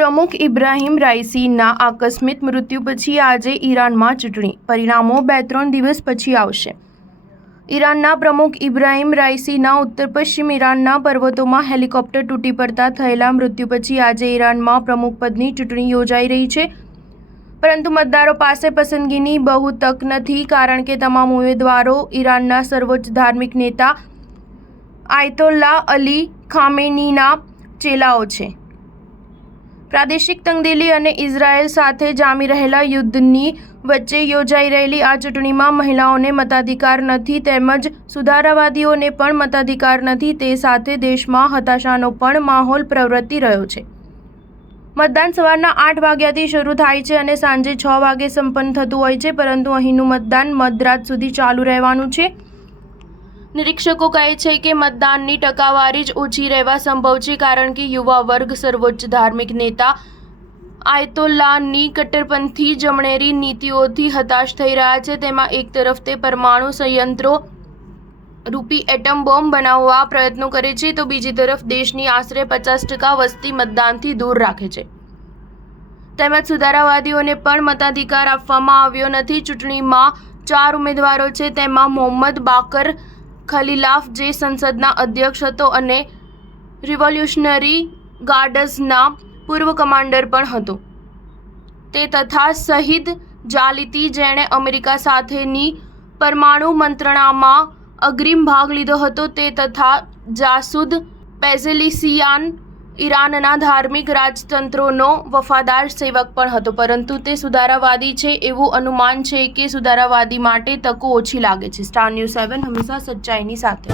પ્રમુખ ઇબ્રાહિમ રાઈસીના આકસ્મિક મૃત્યુ પછી આજે ઈરાનમાં ચૂંટણી પરિણામો 2-3 દિવસ પછી આવશે। ઈરાનના પ્રમુખ ઇબ્રાહિમ રાઈસીના ઉત્તર પશ્ચિમ ઈરાનના પર્વતોમાં હેલિકોપ્ટર તૂટી પડતા થયેલા મૃત્યુ પછી આજે ઈરાનમાં પ્રમુખ પદની ચૂંટણી યોજાઈ રહી છે, પરંતુ મતદારો પાસે પસંદગીની બહુ તક નથી, કારણ કે તમામ ઉમેદવારો ઈરાનના સર્વોચ્ચ ધાર્મિક નેતા આયતોલ્લા અલી ખામેનીના ચેલાઓ છે। પ્રાદેશિક તંગદિલી અને ઇઝરાયેલ સાથે જામી રહેલા યુદ્ધની વચ્ચે યોજાઈ રહેલી આ ચૂંટણીમાં મહિલાઓને મતાધિકાર નથી, તેમજ સુધારાવાદીઓને પણ મતાધિકાર નથી। તે સાથે દેશમાં હતાશાનો પણ માહોલ પ્રવર્તી રહ્યો છે। મતદાન સવારના 8 વાગ્યાથી શરૂ થાય છે અને સાંજે 6 વાગે સંપન્ન થતું હોય છે, પરંતુ અહીંનું મતદાન મધરાત સુધી ચાલુ રહેવાનું છે। નિરીક્ષકો કહે છે કે મતદાનની ટકાવારી જ ઓછી રહેવા સંભવ છે, કારણ કે યુવા વર્ગ સર્વોચ્ચ ધાર્મિક નેતા આયતોલ્લાની કટ્ટરપંથી જમણેરી નીતિઓથી હતાશ થઈ રહ્યા છે। તેમાં એક તરફ તે પરમાણુ સંયંત્રો રૂપી એટમ બોમ્બ બનાવવા પ્રયત્નો કરે છે, તો બીજી તરફ દેશની આશરે 50% વસ્તી મતદાનથી દૂર રાખે છે। તેમજ સુધારાવાદીઓને પણ મતાધિકાર આપવામાં આવ્યો નથી। ચૂંટણીમાં 4 ઉમેદવારો છે, તેમાં મોહમ્મદ બાકર ખલીલાફ, જે સંસદના અધ્યક્ષ હતો અને રિવોલ્યુશનરી ગાર્ડ્સના પૂર્વ કમાન્ડર પણ હતો, તે તથા સહીદ જાલિતી, જેણે અમેરિકા સાથેની પરમાણુ મંત્રણામાં અગ્રીમ ભાગ લીધો હતો, તે તથા જાસૂદ પેઝેલિસિયાન, ઈરાનના ધાર્મિક રાજતંત્રોનો વફાદાર સેવક પણ હતો, પરંતુ તે સુધારાવાદી છે। એવું અનુમાન છે કે સુધારાવાદી માટે તકો ઓછી લાગે છે। સ્ટાર ન્યૂઝ 7 હંમેશા સચ્ચાઈની સાથે।